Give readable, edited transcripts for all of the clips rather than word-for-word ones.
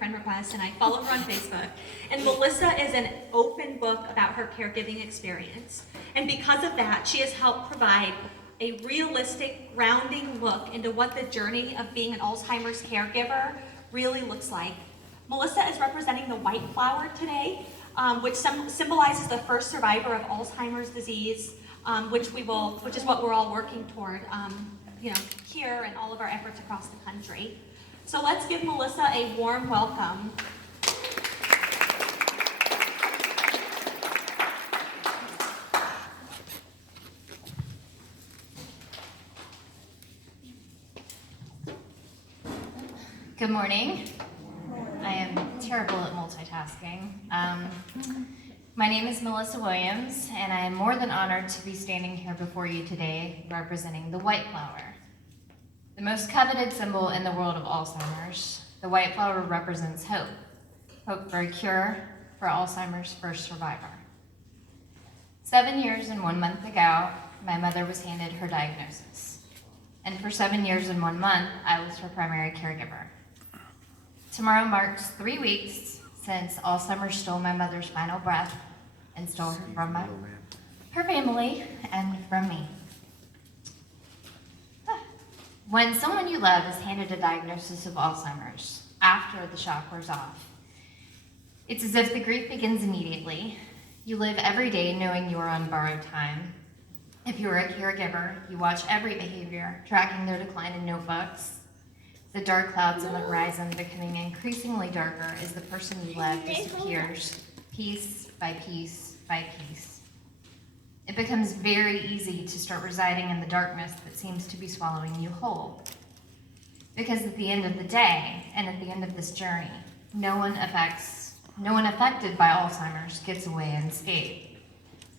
friend request, and I follow her on Facebook. And Melissa is an open book about her caregiving experience. And because of that, she has helped provide a realistic, grounding look into what the journey of being an Alzheimer's caregiver really looks like. Melissa is representing the white flower today, which symbolizes the first survivor of Alzheimer's disease, which is what we're all working toward, here and all of our efforts across the country. So let's give Melissa a warm welcome. Good morning. I am terrible at multitasking. My name is Melissa Williams, and I am more than honored to be standing here before you today representing the white flower. The most coveted symbol in the world of Alzheimer's, the white flower represents hope. Hope for a cure for Alzheimer's first survivor. 7 years and 1 month ago, my mother was handed her diagnosis. And for 7 years and 1 month, I was her primary caregiver. Tomorrow marks 3 weeks since Alzheimer's stole my mother's final breath and stole her from her family and from me. When someone you love is handed a diagnosis of Alzheimer's after the shock wears off, it's as if the grief begins immediately. You live every day knowing you are on borrowed time. If you're a caregiver, you watch every behavior, tracking their decline in notebooks. The dark clouds on the horizon becoming increasingly darker as the person you love disappears, piece by piece by piece. It becomes very easy to start residing in the darkness that seems to be swallowing you whole. Because at the end of the day, and at the end of this journey, no one affected by Alzheimer's gets away unscathed.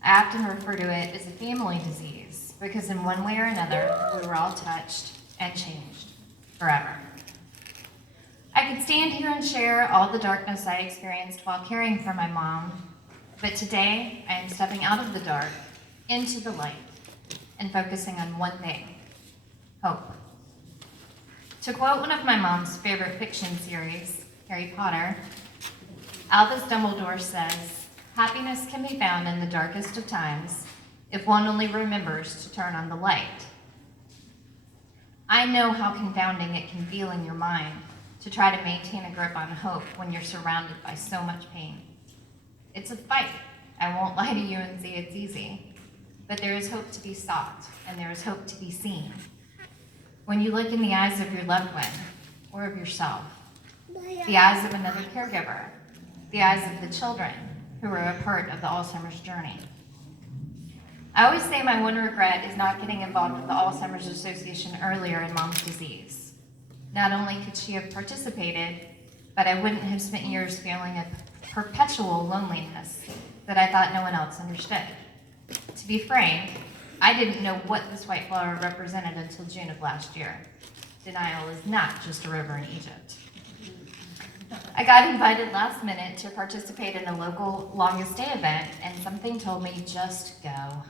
I often refer to it as a family disease, because in one way or another, we were all touched and changed forever. I could stand here and share all the darkness I experienced while caring for my mom, but today I am stepping out of the dark into the light and focusing on one thing: hope. To quote one of my mom's favorite fiction series, Harry Potter, Albus Dumbledore says, "Happiness can be found in the darkest of times if one only remembers to turn on the light." I know how confounding it can feel in your mind to try to maintain a grip on hope when you're surrounded by so much pain. It's a fight. I won't lie to you and say it's easy, but there is hope to be sought, and there is hope to be seen. When you look in the eyes of your loved one, or of yourself, the eyes of another caregiver, the eyes of the children who are a part of the Alzheimer's journey. I always say my one regret is not getting involved with the Alzheimer's Association earlier in Mom's disease. Not only could she have participated, but I wouldn't have spent years feeling a perpetual loneliness that I thought no one else understood. To be frank, I didn't know what this white flower represented until June of last year. Denial is not just a river in Egypt. I got invited last minute to participate in a local longest day event, and something told me just go.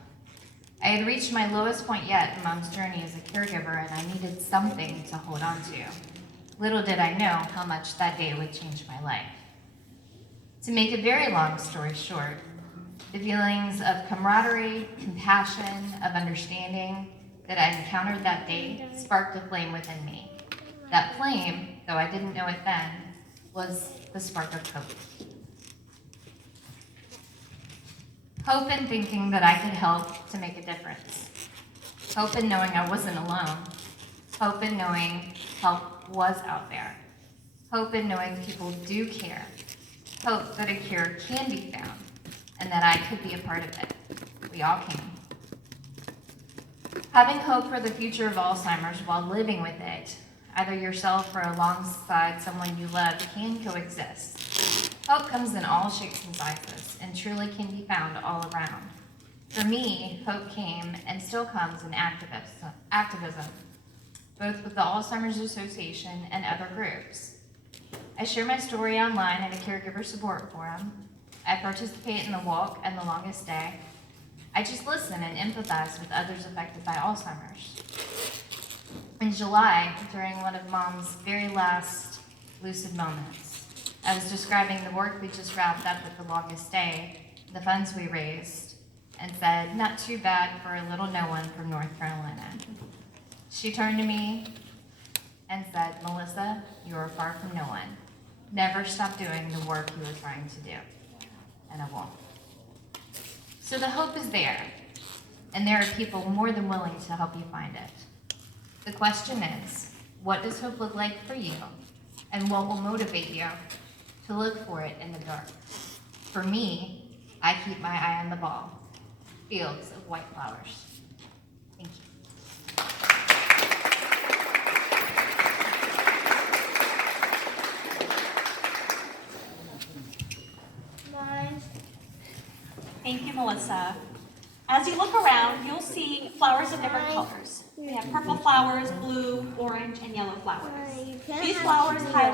I had reached my lowest point yet in Mom's journey as a caregiver, and I needed something to hold on to. Little did I know how much that day would change my life. To make a very long story short, the feelings of camaraderie, compassion, of understanding that I encountered that day sparked a flame within me. That flame, though I didn't know it then, was the spark of hope. Hope in thinking that I could help to make a difference. Hope in knowing I wasn't alone. Hope in knowing help was out there. Hope in knowing people do care. Hope that a cure can be found and that I could be a part of it. We all can. Having hope for the future of Alzheimer's while living with it, either yourself or alongside someone you love, can coexist. Hope comes in all shapes and sizes and truly can be found all around. For me, hope came and still comes in activism, both with the Alzheimer's Association and other groups. I share my story online at a caregiver support forum. I participate in the walk and the longest day. I just listen and empathize with others affected by Alzheimer's. In July, during one of Mom's very last lucid moments, I was describing the work we just wrapped up at the Walk of Stay, the funds we raised, and said, "Not too bad for a little no one from North Carolina." She turned to me and said, "Melissa, you are far from no one. Never stop doing the work you are trying to do." And I won't. So the hope is there, and there are people more than willing to help you find it. The question is, what does hope look like for you? And what will motivate you to look for it in the dark? For me, I keep my eye on the ball. Fields of white flowers. Thank you. Thank you, Melissa. As you look around, you'll see flowers of different colors. We have purple flowers, blue, orange, and yellow flowers. These flowers highlight